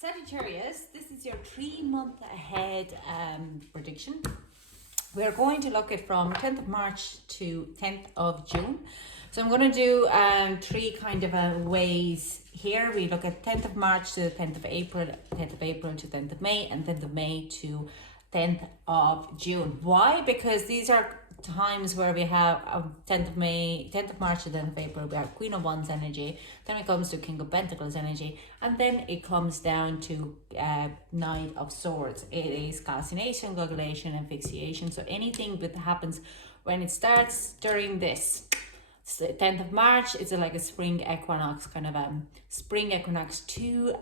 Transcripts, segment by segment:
Sagittarius, this is your 3 month ahead prediction. We're going to look at from 10th of March to 10th of June. So I'm going to do three kind of ways here. We look at 10th of March to 10th of April, 10th of April to 10th of May, and 10th of May to 10th of June. Why? Because these are times where we have 10th of May, 10th of March to 10th of April, we have Queen of Wands energy, then it comes to King of Pentacles energy, and then it comes down to Knight of Swords. It is calcination, coagulation, and fixation. So anything that happens when it starts during this 10th of March, it's like a spring equinox, kind of spring equinox to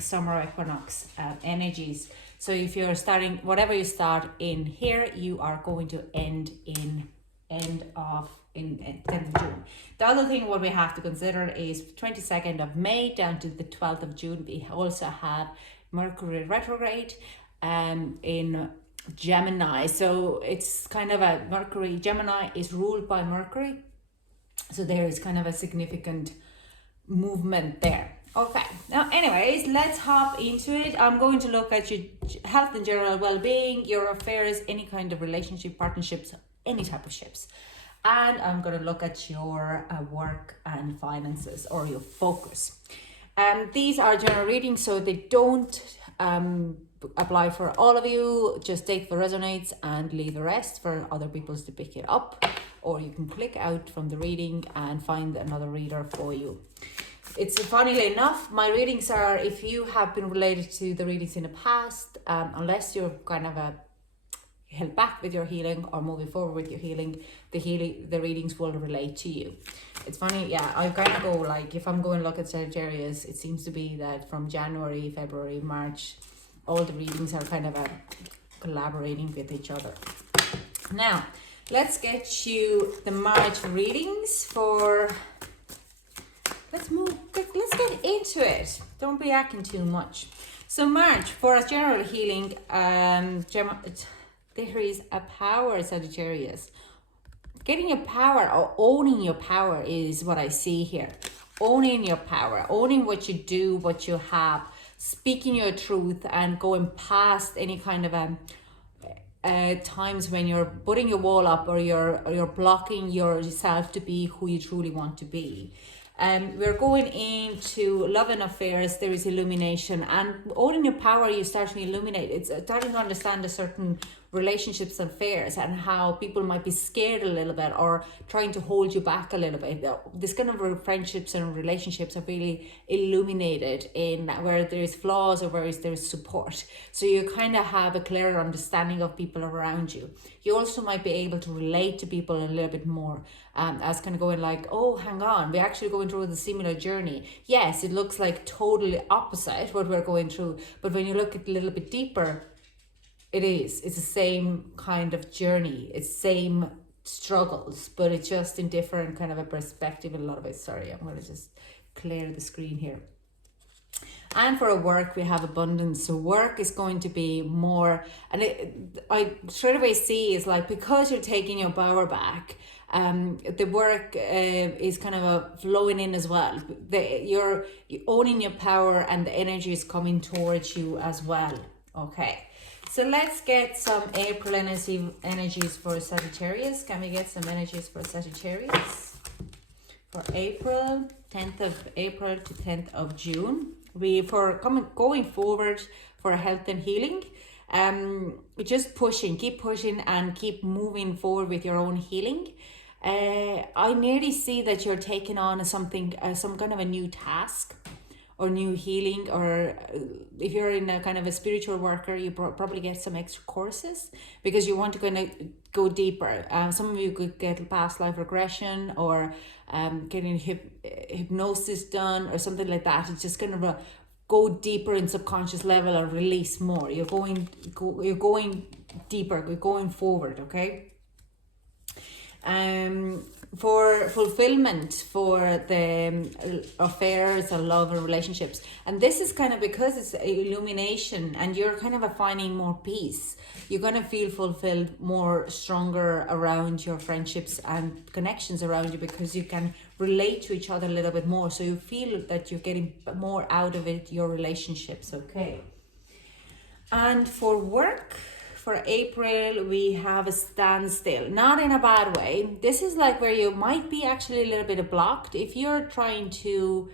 summer equinox energies. So if you're starting, whatever you start in here, you are going to end in 10th of June. The other thing what we have to consider is 22nd of May down to the 12th of June. We also have Mercury retrograde in Gemini. So it's kind of a Mercury, Gemini is ruled by Mercury. So there is kind of a significant movement there. Okay, now anyways, let's hop into it. I'm going to look at your health and general well-being, your affairs, any kind of relationship, partnerships, any type of ships. And I'm going to look at your work and finances, or your focus. These are general readings, so they don't apply for all of you. Just take what resonates and leave the rest for other people to pick it up. Or you can click out from the reading and find another reader for you. It's funnily enough, my readings are, if you have been related to the readings in the past, unless you're kind of held back with your healing or moving forward with your healing, the readings will relate to you. It's funny, yeah, I kind of go like, if I'm going to look at Sagittarius, it seems to be that from January, February, March, all the readings are kind of collaborating with each other. Now, let's get you the March readings for... Let's get into it. Don't be acting too much. So March, for a general healing, there is a power, Sagittarius. Getting your power or owning your power is what I see here. Owning your power, owning what you do, what you have, speaking your truth and going past any kind of times when you're putting your wall up or you're blocking yourself to be who you truly want to be. We're going into love and affairs. There is illumination, and owning your power, you start to illuminate. It's starting to understand a certain relationships and affairs and how people might be scared a little bit or trying to hold you back a little bit. This kind of friendships and relationships are really illuminated in where there's flaws or where there's support. So you kind of have a clearer understanding of people around you. You also might be able to relate to people a little bit more, as kind of going like, oh, hang on, we're actually going through the similar journey. Yes, it looks like totally opposite what we're going through, but when you look at it a little bit deeper, it's the same kind of journey. It's same struggles, but it's just in different kind of a perspective. A lot of it. Sorry, I'm going to just clear the screen here. And for a work, we have abundance. So work is going to be more, and I straight away see is like, because you're taking your power back, the work is kind of flowing in as well. You're owning your power and the energy is coming towards you as well. Okay. So let's get some April energies for Sagittarius. Can we get some energies for Sagittarius? For April, 10th of April to 10th of June. Going forward for health and healing. Just keep pushing and keep moving forward with your own healing. I nearly see that you're taking on some kind of a new task or new healing, or if you're in a kind of a spiritual worker, you probably get some extra courses because you want to kind of go deeper. Some of you could get past life regression or getting hypnosis done or something like that. It's just kind of go deeper in subconscious level or release more. You're going deeper, you're going forward, okay? for fulfillment, for the affairs or love or relationships. And this is kind of because it's illumination and you're kind of finding more peace. You're going to feel fulfilled, more stronger around your friendships and connections around you, because you can relate to each other a little bit more. So you feel that you're getting more out of it, your relationships. Okay. And for work, for April, we have a standstill, not in a bad way. This is like where you might be actually a little bit blocked. If you're trying to,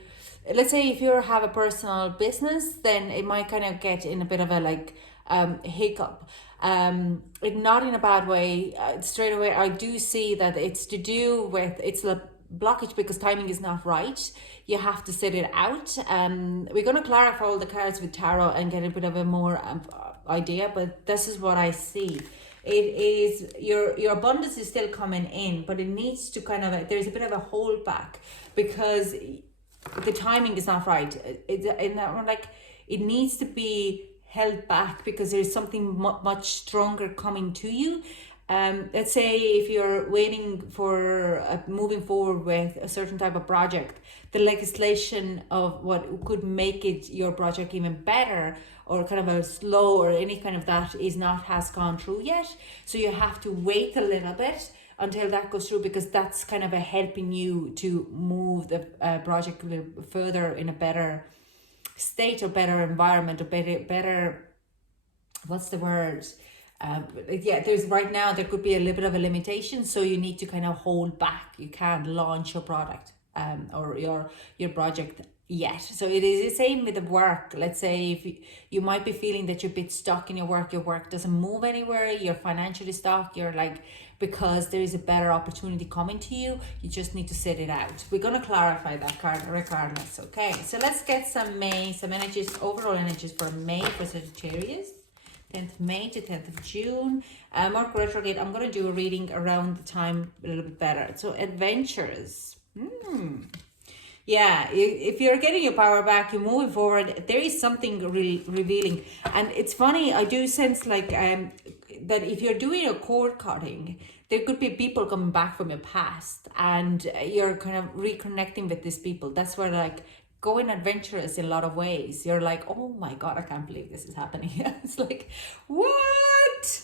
let's say if you have a personal business, then it might kind of get in a bit of a like hiccup. Not in a bad way. Straight away, I do see that it's to do with, it's a blockage because timing is not right. You have to sit it out. We're going to clarify all the cards with tarot and get a bit of a more idea, but this is what I see. It is your abundance is still coming in, but it needs to kind of, there's a bit of a hold back because the timing is not right. It needs to be held back because there's something much stronger coming to you. Let's say if you're waiting for moving forward with a certain type of project, the legislation of what could make it your project even better, or kind of a slow or any kind of that has gone through yet. So you have to wait a little bit until that goes through, because that's kind of helping you to move the project a little further in a better state or better environment or better what's the word? There's right now there could be a little bit of a limitation, so you need to kind of hold back. You can't launch your product or your project yet. So it is the same with the work. Let's say if you might be feeling that you're a bit stuck in your work doesn't move anywhere, you're financially stuck, you're like, because there is a better opportunity coming to you, you just need to sit it out. We're going to clarify that card regardless. Okay, so let's get some energies, overall energies for May for Sagittarius. 10th of May to 10th of June. Mercury retrograde, I'm going to do a reading around the time a little bit better. So adventures. Yeah, if you're getting your power back, you're moving forward, there is something revealing. And it's funny, I do sense like that if you're doing a cord cutting, there could be people coming back from your past and you're kind of reconnecting with these people. That's where like going adventurous in a lot of ways. You're like, oh my God, I can't believe this is happening. It's like, what?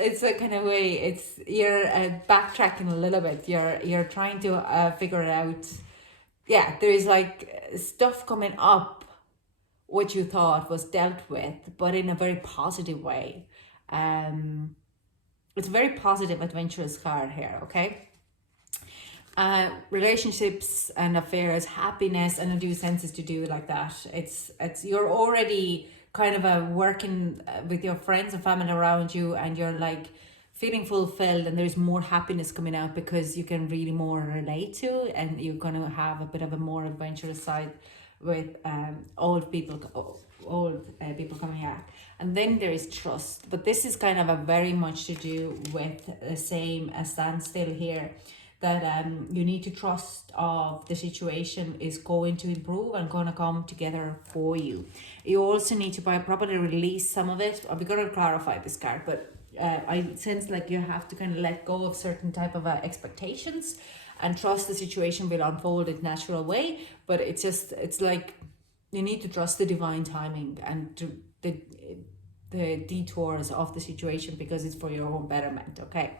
It's a kind of way, it's, you're backtracking a little bit. You're trying to figure it out. Yeah, there is like stuff coming up, what you thought was dealt with, but in a very positive way. It's a very positive, adventurous card here, okay? Relationships and affairs, happiness, and I do senses to do like that. It's you're already kind of working with your friends and family around you, and you're like feeling fulfilled, and there's more happiness coming out because you can really more relate to, and you're going to have a bit of a more adventurous side with old people coming out. And then there is trust, but this is kind of a very much to do with the same standstill here, that you need to trust of the situation is going to improve and going to come together for you. You also need to properly release some of it. We're going to clarify this card, but I sense like you have to kind of let go of certain type of expectations and trust the situation will unfold in natural way. But it's like you need to trust the divine timing and to the detours of the situation, because it's for your own betterment. Okay.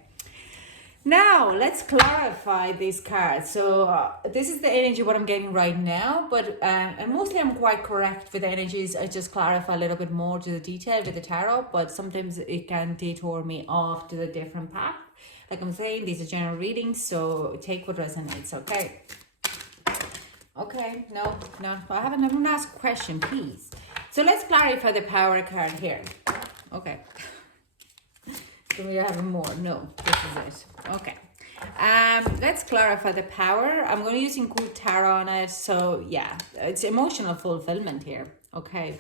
Now, let's clarify these cards. So this is the energy what I'm getting right now, but and mostly I'm quite correct with the energies. I just clarify a little bit more to the detail with the tarot, but sometimes it can detour me off to the different path. Like I'm saying, these are general readings, so take what resonates, okay? Okay, no, I haven't even asked a question, please. So let's clarify the power card here. Okay. Do we have more? No, this is it. Okay. Let's clarify the power. I'm going to use include tarot on it. So yeah, it's emotional fulfillment here. Okay.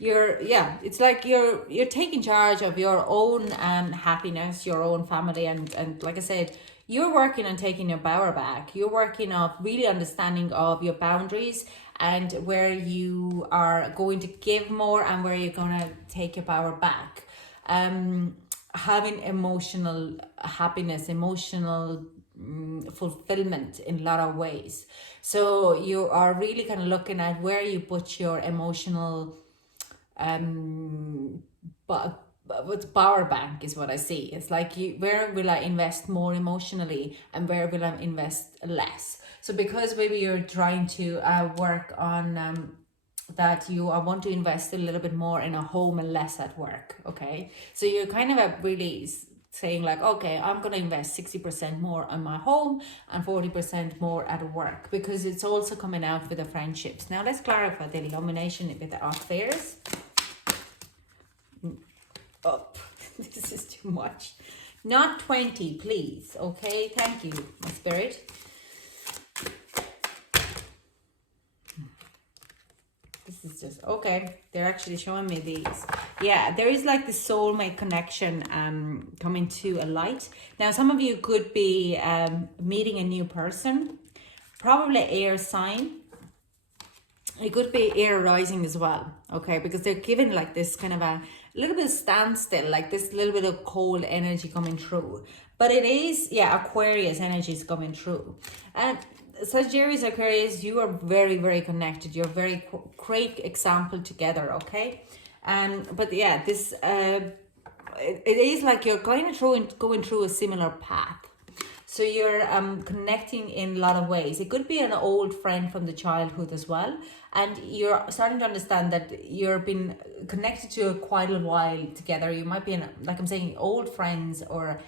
It's like you're taking charge of your own happiness, your own family, and like I said, you're working on taking your power back. You're working on really understanding of your boundaries and where you are going to give more and where you're going to take your power back. having emotional happiness, emotional fulfillment in a lot of ways. So you are really kind of looking at where you put your emotional but what's power bank is what I see. It's like, where will I invest more emotionally and where will I invest less? So because maybe you're trying to work on that you want to invest a little bit more in a home and less at work, okay? So you're kind of really saying like, okay, I'm going to invest 60% more on my home and 40% more at work, because it's also coming out with the friendships. Now let's clarify the illumination with the affairs. Oh, this is too much. Not 20, please. Okay, thank you, my spirit. This is just okay. They're actually showing me these. Yeah, there is like the soulmate connection coming to a light. Now, some of you could be meeting a new person, probably air sign. It could be air rising as well, okay? Because they're giving like this kind of a little bit of standstill, like this little bit of cold energy coming through. But it is, yeah, Aquarius energy is coming through. And Sagittarius, Aquarius, you are very, very connected. You're a very great example together, okay? But yeah, this, it is like you're kind of going through a similar path. So you're connecting in a lot of ways. It could be an old friend from the childhood as well. And you're starting to understand that you've been connected to quite a while together. You might be, like I'm saying, old friends, or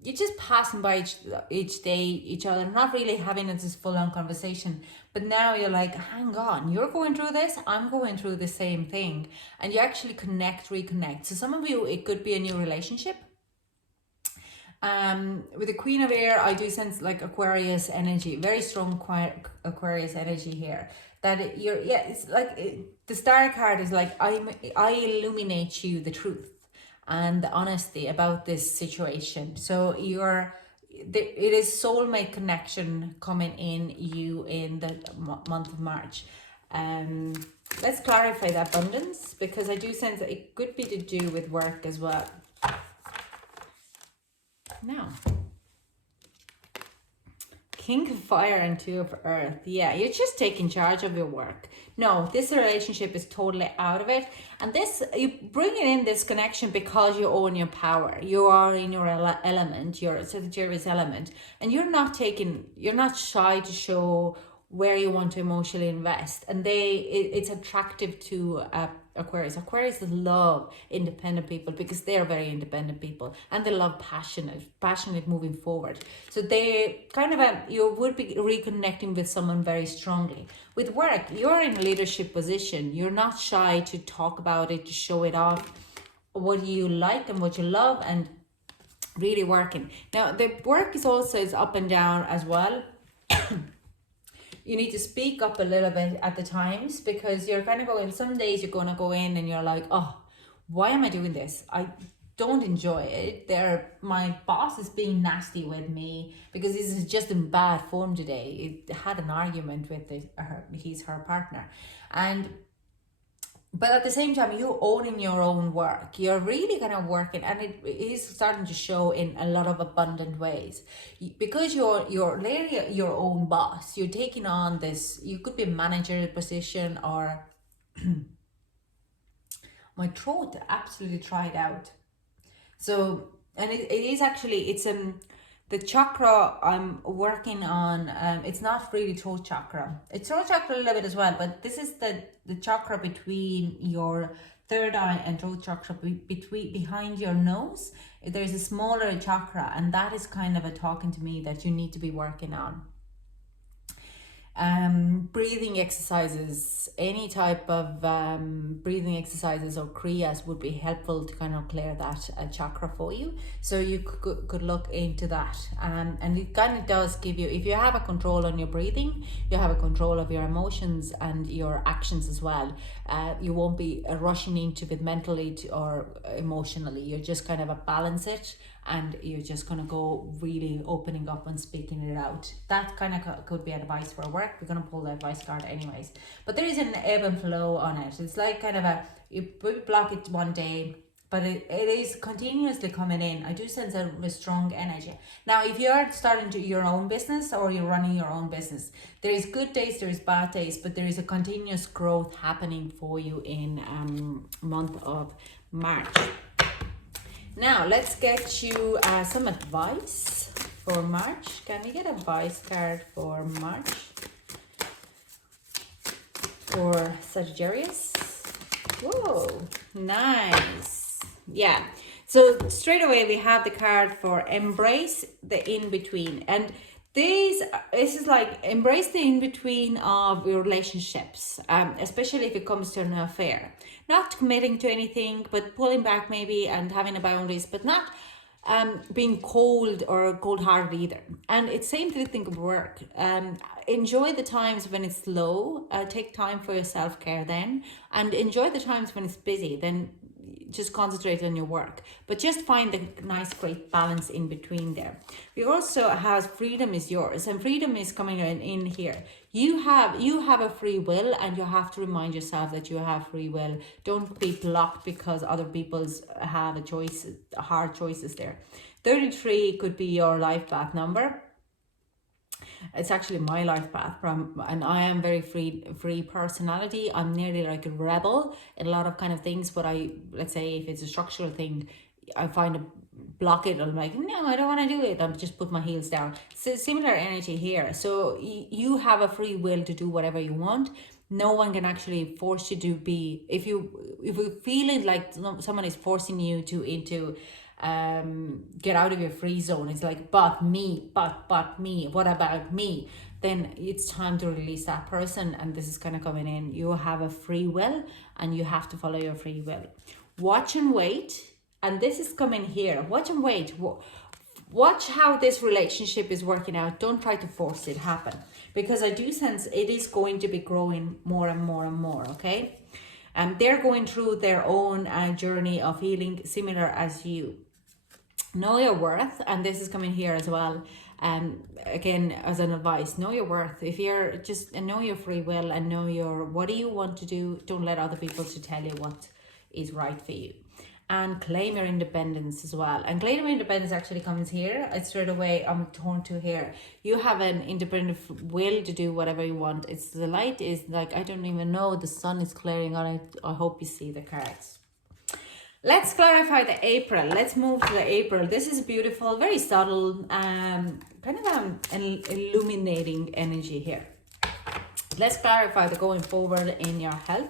you're just passing by each day, each other, not really having this full-on conversation. But now you're like, hang on, you're going through this, I'm going through the same thing. And you actually reconnect. So some of you, it could be a new relationship. With the Queen of Air, I do sense like Aquarius energy, very strong Aquarius energy here. That you're, yeah, it's like the Star card is like, I illuminate you the truth and the honesty about this situation. So it is soulmate connection coming in you in the month of March. Let's clarify the abundance, because I do sense that it could be to do with work as well. Now, King of Fire and Two of Earth. Yeah, you're just taking charge of your work. No, this relationship is totally out of it. And this, you bring in this connection because you own your power. You are in your element, your Sagittarius element. And you're not shy to show where you want to emotionally invest. And it's attractive to Aquarius. Aquarius love independent people because they're very independent people, and they love passionate moving forward. So they kind of you would be reconnecting with someone very strongly. With work, you're in a leadership position. You're not shy to talk about it, to show it off, what you like and what you love, and really working. Now the work is up and down as well. You need to speak up a little bit at the times, because you're kind of going, some days you're going to go in and you're like, oh, why am I doing this? I don't enjoy it. My boss is being nasty with me because this is just in bad form today. It had an argument with her partner. But at the same time, you're owning your own work. You're really kind of working, and it is starting to show in a lot of abundant ways. Because you're literally your own boss. You're taking on this. You could be a manager position, or my throat absolutely tried out. So, and it is actually, it's the chakra I'm working on, it's not really throat chakra. It's throat chakra a little bit as well, but this is the chakra between your third eye and throat chakra, behind your nose. There's a smaller chakra, and that is kind of talking to me that you need to be working on. Breathing exercises, any type of breathing exercises or kriyas would be helpful to kind of clear that chakra for you. So you could look into that. And it kind of does give you, if you have a control on your breathing, you have a control of your emotions and your actions as well. You won't be rushing into it mentally or emotionally. You're just kind of balance it, and you're just going to go really opening up and speaking it out. That kind of could be advice for work. We're going to pull the advice card anyways. But there is an ebb and flow on it. It's like kind of you block it one day, but it is continuously coming in. I do sense a strong energy. Now, if you're starting to your own business or you're running your own business, there is good days, there is bad days, but there is a continuous growth happening for you in month of March. Now, let's get you some advice for March. Can we get a advice card for March? For Sagittarius? Whoa, nice. Yeah, so straight away we have the card for embrace the in-between. And this is like embrace the in-between of your relationships, especially if it comes to an affair. Not committing to anything, but pulling back maybe and having a boundaries, but not being cold or cold-hearted either. And it's same thing of work. Enjoy the times when it's low. Take time for your self-care then, and enjoy the times when it's busy. Then just concentrate on your work, but just find the nice great balance in between there. We also have freedom is yours, and freedom is coming in here. You have a free will, and you have to remind yourself that you have free will. Don't be blocked because other people's have a choice, hard choices there. 33 could be your life path number. It's actually my life path and I am very free personality. I'm nearly like a rebel in a lot of kind of things, but let's say if it's a structural thing, I find a block it. I'm like, no, I don't want to do it. I'm just put my heels down. So similar energy here. So you have a free will to do whatever you want. No one can actually force you to be, if you're feeling like someone is forcing you into get out of your free zone. It's like, but me, what about me? Then it's time to release that person. And this is kind of coming in. You have a free will and you have to follow your free will. Watch and wait. And this is coming here. Watch and wait. Watch how this relationship is working out. Don't try to force it happen, because I do sense it is going to be growing more and more and more. Okay. They're going through their own journey of healing similar as you. Know your worth, and this is coming here as well. Again, as an advice, know your worth. If you're just know your free will and know what do you want to do. Don't let other people to tell you what is right for you. And claim your independence as well. And claim your independence actually comes here. It's straight away I'm torn to here. You have an independent will to do whatever you want. It's the light is like, I don't even know, the sun is clearing on it. I hope you see the cards. Let's clarify the April. Let's move to the April. This is beautiful, very subtle, kind of an illuminating energy here. Let's clarify the going forward in your health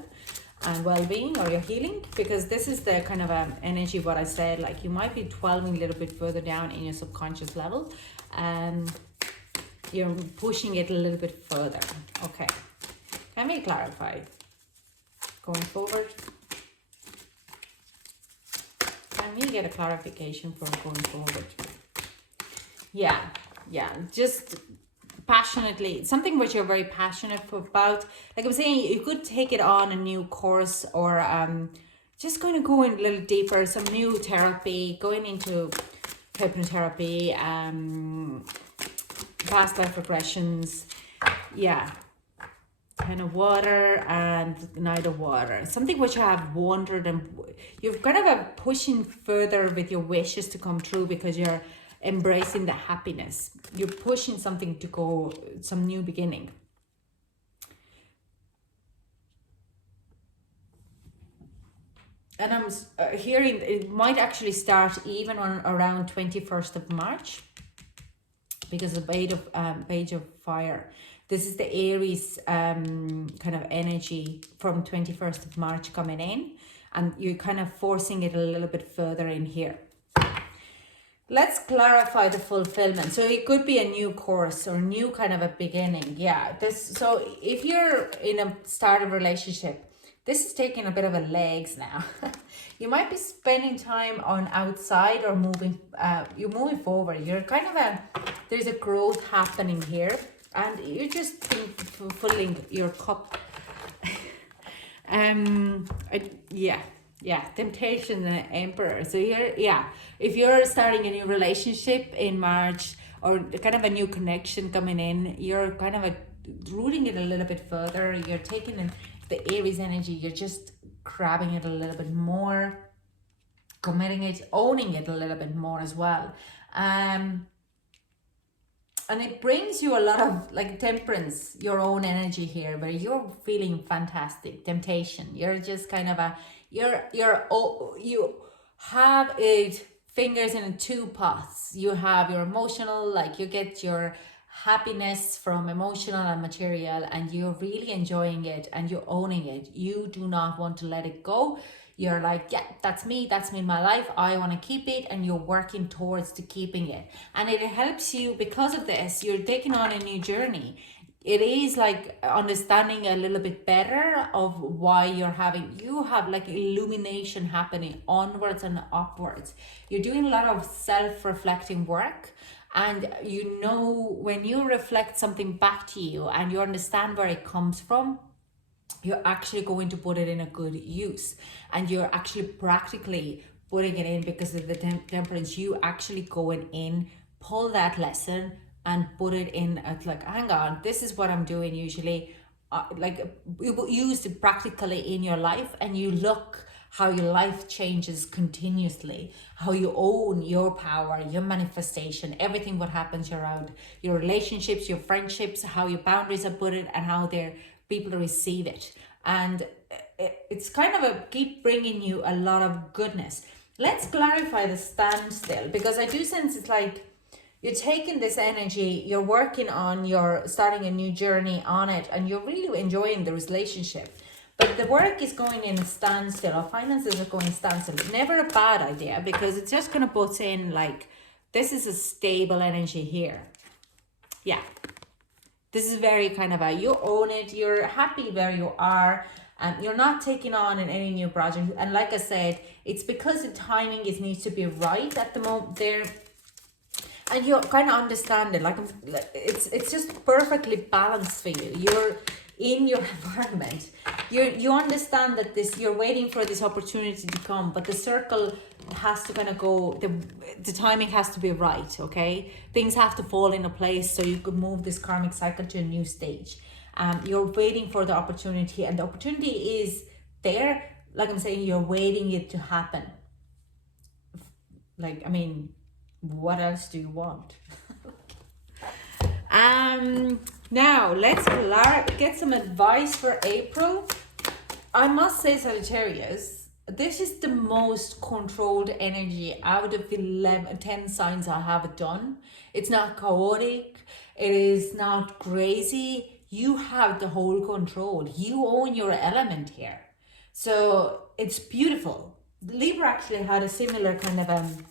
and well-being or your healing, because this is the kind of energy what I said, like you might be dwelling a little bit further down in your subconscious level and you're pushing it a little bit further. Okay, can we clarify going forward? Can we get a clarification for going forward? Yeah, just passionately, something which you're very passionate about. Like I'm saying, you could take it on a new course or just going to go in a little deeper, some new therapy, going into hypnotherapy, past life regressions. Yeah. Kind of water and Knight of Water, something which you have wondered and you're kind of pushing further with your wishes to come true, because you're embracing the happiness. You're pushing something to go, some new beginning. And I'm hearing it might actually start even on around 21st of March, because of Page of Fire. This is the Aries kind of energy from 21st of March coming in, and you're kind of forcing it a little bit further in here. Let's clarify the fulfillment. So it could be a new course or new kind of a beginning. Yeah, so if you're in a started relationship, this is taking a bit of a legs now. You might be spending time on outside or you're moving forward. You're kind of there's a growth happening here. And you're just fulfilling your cup. Temptation, the Emperor. So if you're starting a new relationship in March or kind of a new connection coming in, you're kind of rooting it a little bit further. You're taking in the Aries energy. You're just grabbing it a little bit more. committing it, owning it a little bit more as well. And it brings you a lot of like temperance, your own energy here, where you're feeling fantastic. Temptation, you're just kind of you have it fingers in two pots. You have your emotional, like you get your happiness from emotional and material, and you're really enjoying it and you're owning it. You do not want to let it go. You're like, yeah, that's me in my life, I want to keep it, and you're working towards to keeping it. And it helps you because of this. You're taking on a new journey. It is like understanding a little bit better of why you have like illumination happening onwards and upwards. You're doing a lot of self-reflecting work, and you know, when you reflect something back to you and you understand where it comes from, you're actually going to put it in a good use, and you're actually practically putting it in because of the temperance. You actually going in, pull that lesson and put it in at like, hang on, this is what I'm doing usually. Like you use it practically in your life, and you look how your life changes continuously, how you own your power, your manifestation, everything what happens around your relationships, your friendships, how your boundaries are put in, and how their people receive it. And it's kind of keep bringing you a lot of goodness. Let's clarify the standstill, because I do sense it's like you're taking this energy, you're working on, you're starting a new journey on it, and you're really enjoying the relationship. But the work is going in a standstill, or finances are going standstill. Never a bad idea, because it's just going to put in like, this is a stable energy here. Yeah. This is very kind of you own it, you're happy where you are, and you're not taking on in any new project. And like I said, it's because the timing needs to be right at the moment there. And you kind of understand it, like it's just perfectly balanced for you. You're in your environment. You understand that you're waiting for this opportunity to come, but the circle has to kind of go, the timing has to be right, okay? Things have to fall into place so you could move this karmic cycle to a new stage. You're waiting for the opportunity, and the opportunity is there. Like I'm saying, you're waiting it to happen. Like, I mean, what else do you want? Now let's get some advice for April. I must say, Sagittarius, this is the most controlled energy out of the 10 signs I have done. It's not chaotic, it is not crazy. You have the whole control. You own your element here, so it's beautiful. Libra actually had a similar kind of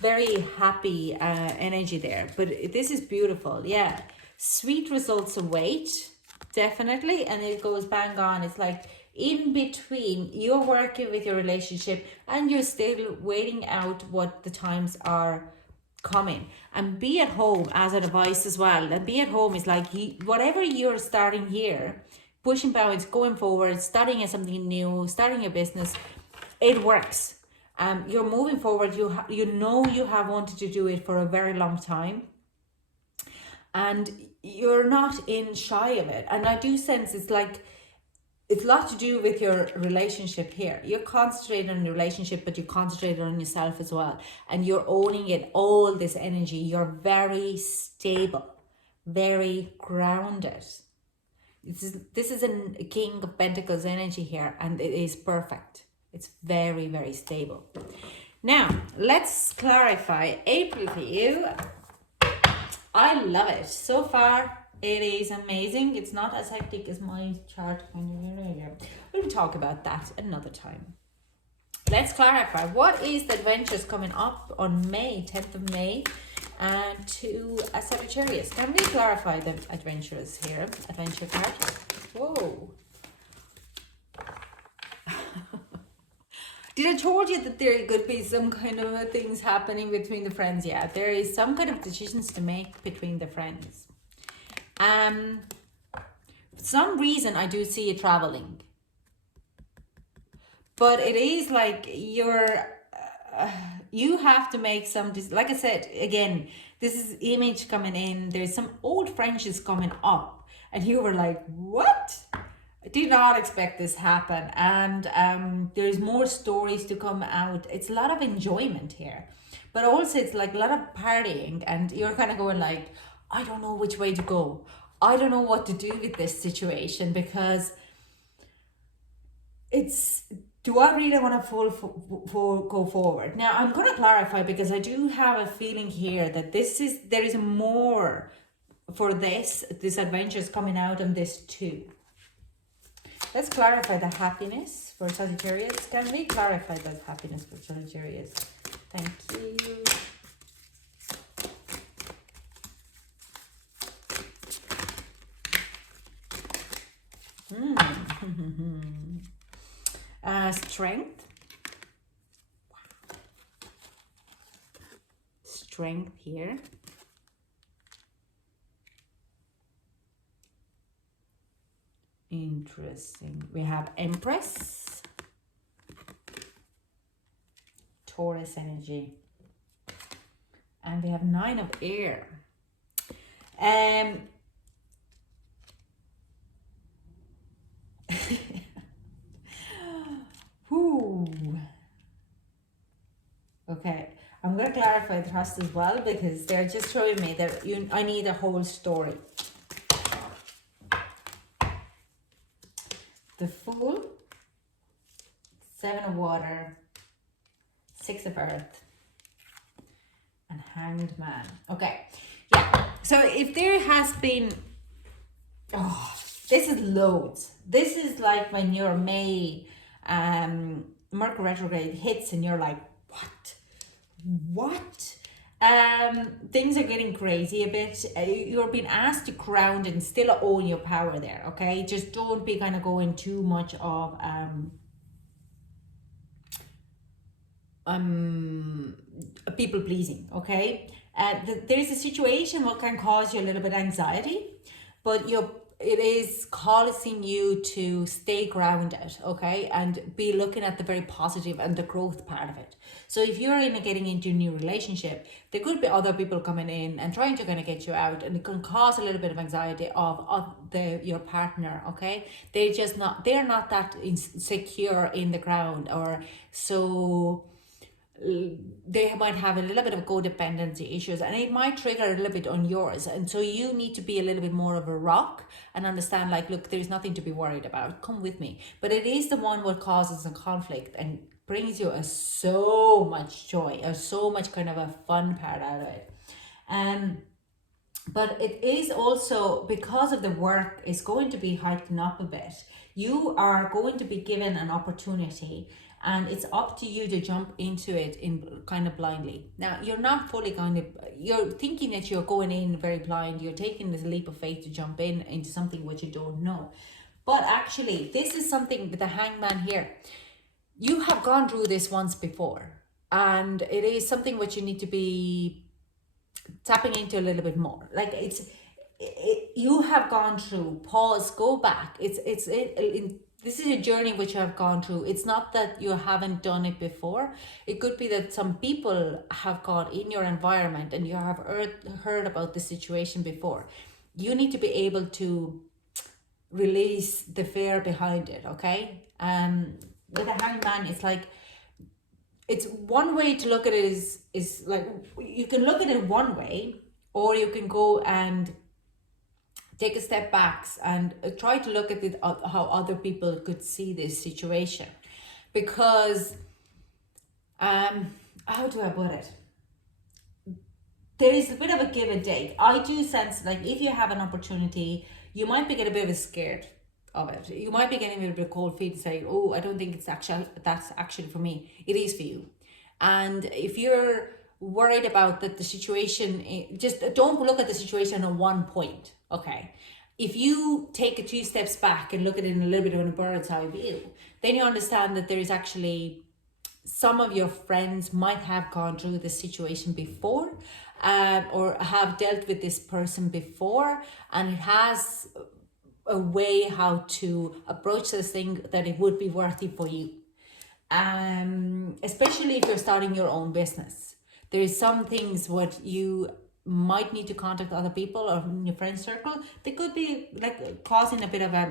very happy energy there, but this is beautiful. Yeah, sweet results await, definitely. And it goes bang on. It's like in between, you're working with your relationship and you're still waiting out what the times are coming. And be at home as an advice as well. And be at home is like whatever you're starting here, pushing boundaries, going forward, starting something new, starting a business, it works. You're moving forward. You know you have wanted to do it for a very long time, and you're not shy of it. And I do sense it's a lot to do with your relationship here. You're concentrating on the relationship, but you concentrate on yourself as well, and you're owning it, all this energy. You're very stable, very grounded. This is a King of Pentacles energy here, and it is perfect. It's very, very stable. Now, let's clarify April for you. I love it. So far, it is amazing. It's not as hectic as my chart. We'll talk about that another time. Let's clarify. What is the adventures coming up on May, 10th of May, to Sagittarius? Can we clarify the adventures here? Adventure card. Whoa. Did I told you that there could be some kind of things happening between the friends? Yeah, there is some kind of decisions to make between the friends. For some reason, I do see you traveling. But it is like you have to make some, like I said, again, this is image coming in. There's some old friendships coming up. And you were like, what? did not expect this happen, and there's more stories to come out. It's a lot of enjoyment here, but also it's like a lot of partying, and you're kind of going like, I don't know which way to go. I don't know what to do with this situation, because it's, do I really want to go forward? Now I'm going to clarify, because I do have a feeling here that there is more for this adventure is coming out on this too. Let's clarify the happiness for Sagittarius. Can we clarify that happiness for Sagittarius? Thank you. Strength. Wow. Strength here. Interesting. We have Empress. Taurus energy. And we have Nine of Air. Okay, I'm going to clarify the trust as well, because they're just showing me that I need a whole story. The Fool, Seven of Water, Six of Earth, and Hanged Man. Okay, yeah. So if there has been, this is loads. This is like when your May Mercury retrograde hits, and you're like, what? Things are getting crazy a bit. You're being asked to ground and still own your power there, okay? Just don't be kind of going too much of people pleasing, okay? There is a situation what can cause you a little bit of anxiety, but it is causing you to stay grounded, okay, and be looking at the very positive and the growth part of it. So if you're getting into a new relationship, there could be other people coming in and trying to kind of get you out, and it can cause a little bit of anxiety of your partner, okay? They're not that secure in the ground, or so they might have a little bit of codependency issues, and it might trigger a little bit on yours. And so you need to be a little bit more of a rock and understand, like, look, there's nothing to be worried about. Come with me. But it is the one what causes a conflict and brings you so much joy, or so much kind of a fun part out of it. But it is also, because of the work is going to be heightened up a bit, you are going to be given an opportunity, and it's up to you to jump into it in kind of blindly. Now, you're not fully you're thinking that you're going in very blind. You're taking this leap of faith to jump into something which you don't know. But actually, this is something with the Hangman here. You have gone through this once before, and it is something which you need to be tapping into a little bit more. Like you have gone through. Pause, go back. This is a journey which you have gone through. It's not that you haven't done it before. It could be that some people have got in your environment and you have heard about the situation before. You need to be able to release the fear behind it, okay? With a Hangman, it's like, it's one way to look at it is like, you can look at it one way, or you can go and take a step back and try to look at it, how other people could see this situation. Because, how do I put it? There is a bit of a give and take. I do sense, like, if you have an opportunity, you might be getting a bit of scared of it. You might be getting a little bit of cold feet, saying, oh, I don't think that's actually for me. It is for you. And if you're worried about that the situation, just don't look at the situation on one point, okay? If you take a 2 steps back and look at it in a little bit of a bird's eye view, then you understand that there is actually, some of your friends might have gone through this situation before, or have dealt with this person before, and it has a way how to approach this thing that it would be worthy for you. Especially if you're starting your own business. There is some things what you might need to contact other people or in your friend circle. They could be like causing a bit of a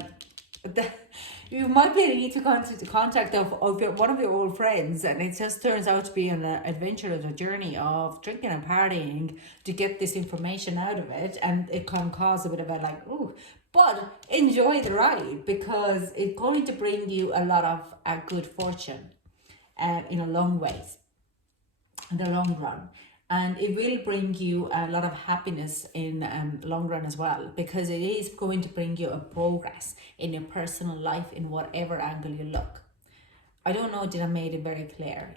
you might be need to contact one of your old friends, and it just turns out to be an adventure, a journey of drinking and partying to get this information out of it, and it can cause a bit of a like, ooh, but enjoy the ride, because it's going to bring you a lot of good fortune in a long ways, in the long run. And it will bring you a lot of happiness in long run as well, because it is going to bring you a progress in your personal life in whatever angle you look. I don't know, did I made it very clear?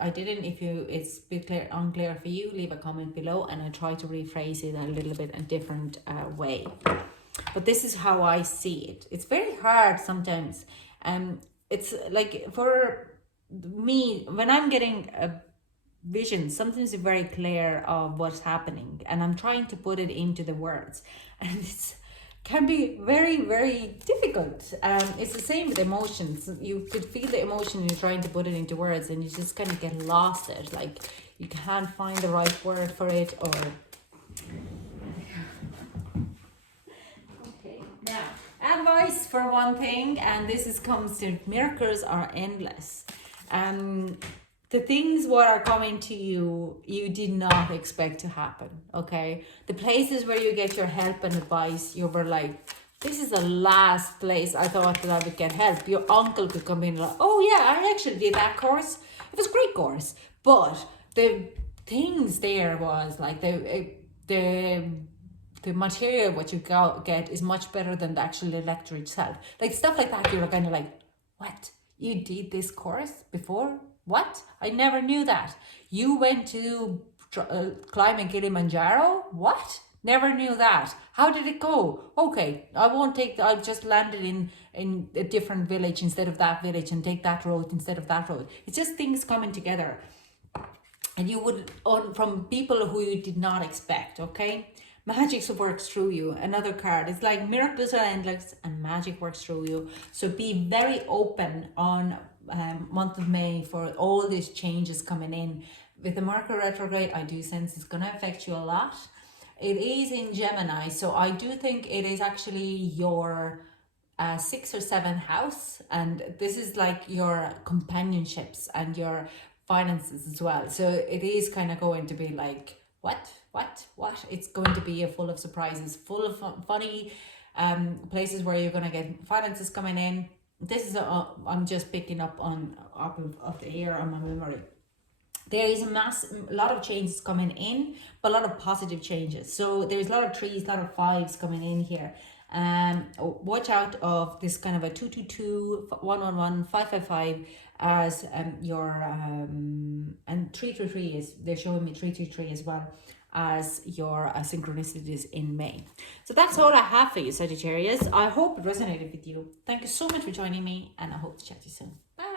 I didn't, it's a bit unclear for you, leave a comment below, and I try to rephrase it a little bit in a different way. But this is how I see it. It's very hard sometimes. It's like for me, when I'm getting a vision, sometimes it's very clear of what's happening, and I'm trying to put it into the words, and it can be very, very difficult. It's the same with emotions. You could feel the emotion and you're trying to put it into words, and you just kind of get lost in it, like you can't find the right word for it, or okay. Now, advice for one thing, and comes to miracles are endless. The things what are coming to you, you did not expect to happen, okay? The places where you get your help and advice, you were like, this is the last place I thought that I would get help. Your uncle could come in and like, oh yeah, I actually did that course. It was a great course. But the things there was like, the material what you get is much better than the actual lecture itself. Like stuff like that, you're kind of like, what? You did this course before? What? I never knew that. You went to climbing Kilimanjaro? What? Never knew that. How did it go? Okay, I've just landed in a different village instead of that village, and take that road instead of that road. It's just things coming together. And you would, from people who you did not expect, okay? Magic works through you. Another card. It's like miracles are endless and magic works through you. So be very open on month of May for all these changes coming in. With the Mercury retrograde, I do sense it's going to affect you a lot. It is in Gemini, so I do think it is actually your 6th or 7th house, and this is like your companionships and your finances as well. So it is kind of going to be like, what? It's going to be full of surprises, full of funny places where you're going to get finances coming in. This is I'm just picking up on of the air on my memory. There is a lot of changes coming in, but a lot of positive changes. So there's a lot of threes, a lot of fives coming in here. Watch out of this kind of a 222, 111, 555 as your and 333 is, they're showing me 333 as well as your synchronicities in May. So that's all I have for you, Sagittarius. I hope it resonated with you. Thank you so much for joining me, and I hope to chat to you soon. Bye.